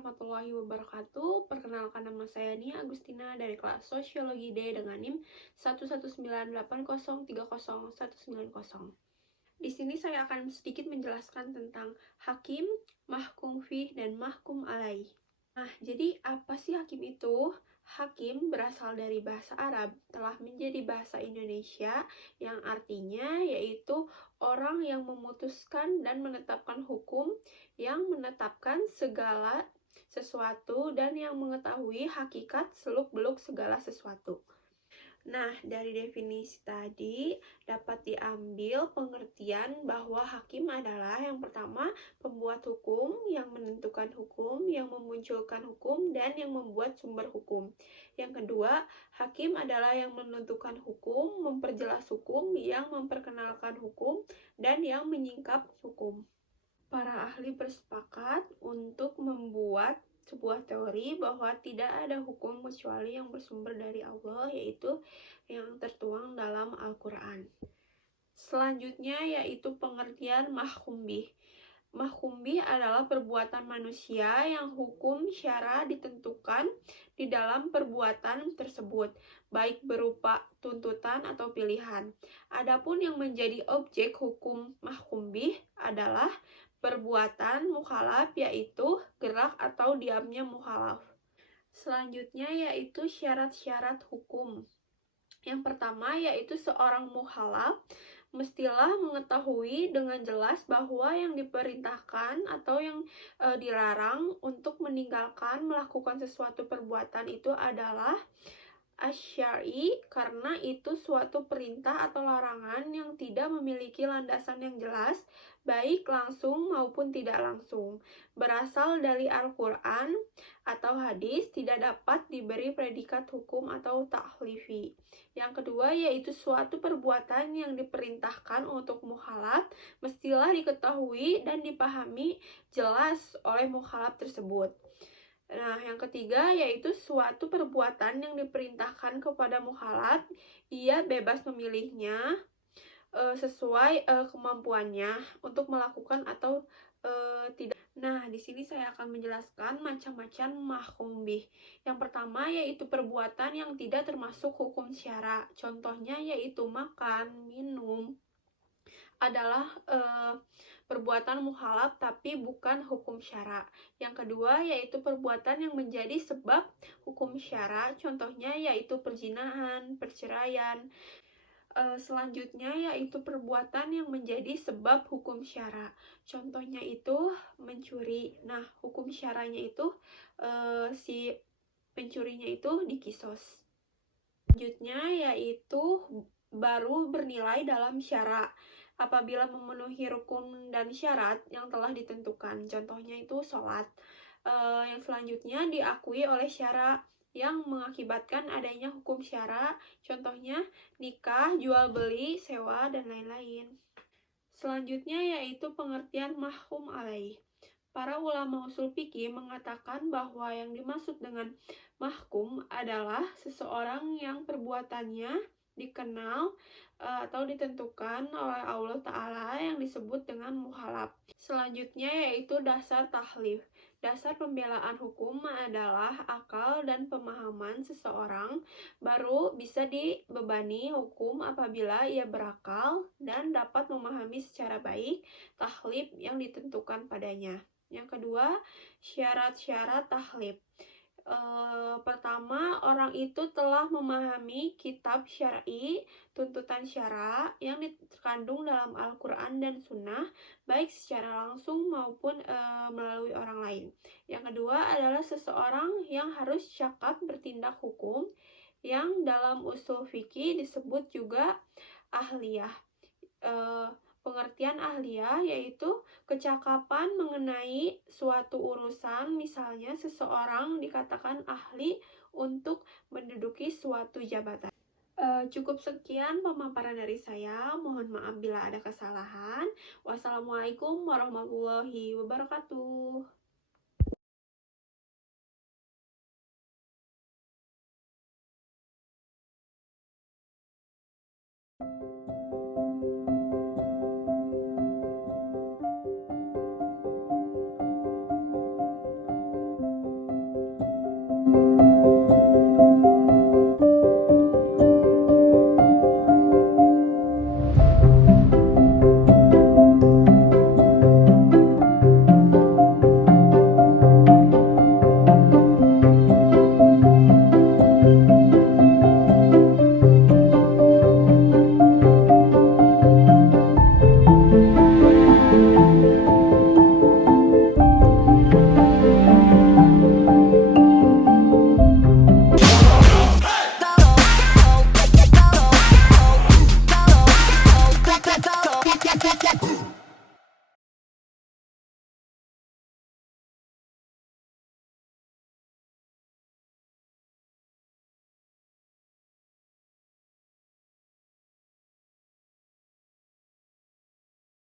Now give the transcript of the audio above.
warahmatullahi wabarakatuh. Perkenalkan, nama saya Nia Agustina dari kelas Sosiologi D dengan NIM 11980301900. Di sini saya akan sedikit menjelaskan tentang hakim, mahkum fih, dan mahkum alaih. Nah, jadi apa sih hakim itu? Hakim berasal dari bahasa Arab, telah menjadi bahasa Indonesia yang artinya yaitu orang yang memutuskan dan menetapkan hukum, yang menetapkan segala sesuatu, dan yang mengetahui hakikat seluk-beluk segala sesuatu. Nah, dari definisi tadi dapat diambil pengertian bahwa hakim adalah yang pertama pembuat hukum, yang menentukan hukum, yang memunculkan hukum, dan yang membuat sumber hukum. Yang kedua, hakim adalah yang menentukan hukum, memperjelas hukum, yang memperkenalkan hukum, dan yang menyingkap hukum. Para ahli bersepakat untuk membuat sebuah teori bahwa tidak ada hukum kecuali yang bersumber dari Allah, yaitu yang tertuang dalam Al-Quran. Selanjutnya yaitu pengertian mahkum bih. Mahkum bih adalah perbuatan manusia yang hukum syara ditentukan di dalam perbuatan tersebut, baik berupa tuntutan atau pilihan. Adapun yang menjadi objek hukum mahkum bih adalah perbuatan mukhalaf, yaitu gerak atau diamnya mukhalaf. Selanjutnya yaitu syarat-syarat hukum. Yang pertama yaitu seorang mukhalaf mestilah mengetahui dengan jelas bahwa yang diperintahkan atau yang dilarang untuk meninggalkan melakukan sesuatu perbuatan itu adalah asyari, karena itu suatu perintah atau larangan yang tidak memiliki landasan yang jelas, baik langsung maupun tidak langsung, berasal dari Al-Quran atau hadis, tidak dapat diberi predikat hukum atau taklifi. Yang kedua yaitu suatu perbuatan yang diperintahkan untuk mukhalaf mestilah diketahui dan dipahami jelas oleh mukhalaf tersebut. Nah, yang ketiga yaitu suatu perbuatan yang diperintahkan kepada mukhalaf, ia bebas memilihnya sesuai kemampuannya untuk melakukan atau tidak. Nah, di sini saya akan menjelaskan macam-macam mahkum bih. Yang pertama yaitu perbuatan yang tidak termasuk hukum syara. Contohnya yaitu makan, minum adalah perbuatan mukhalaf tapi bukan hukum syara. Yang kedua yaitu perbuatan yang menjadi sebab hukum syara, contohnya yaitu perzinahan, perceraian. Selanjutnya yaitu perbuatan yang menjadi sebab hukum syara, contohnya itu mencuri. Nah, hukum syaranya itu si pencurinya itu dikisos. Selanjutnya yaitu baru bernilai dalam syara apabila memenuhi rukun dan syarat yang telah ditentukan, contohnya itu sholat. Yang selanjutnya diakui oleh syara yang mengakibatkan adanya hukum syara, contohnya nikah, jual beli, sewa, dan lain-lain. Selanjutnya yaitu pengertian mahkum alaih. Para ulama usul fikih mengatakan bahwa yang dimaksud dengan mahkum adalah seseorang yang perbuatannya dikenal atau ditentukan oleh Allah Ta'ala yang disebut dengan mukhalaf. Selanjutnya yaitu dasar tahlif. Dasar pembelaan hukum adalah akal dan pemahaman seseorang, baru bisa dibebani hukum apabila ia berakal dan dapat memahami secara baik tahlif yang ditentukan padanya. Yang kedua, syarat-syarat tahlif. Pertama, orang itu telah memahami kitab syar'i, tuntutan syara yang terkandung dalam Al-Quran dan Sunnah, baik secara langsung maupun melalui orang lain. Yang kedua adalah seseorang yang harus cakap bertindak hukum, yang dalam usul fikih disebut juga ahliyah. Pengertian ahliyah yaitu kecakapan mengenai suatu urusan, misalnya seseorang dikatakan ahli untuk menduduki suatu jabatan. Cukup sekian pemaparan dari saya, mohon maaf bila ada kesalahan. Wassalamualaikum warahmatullahi wabarakatuh.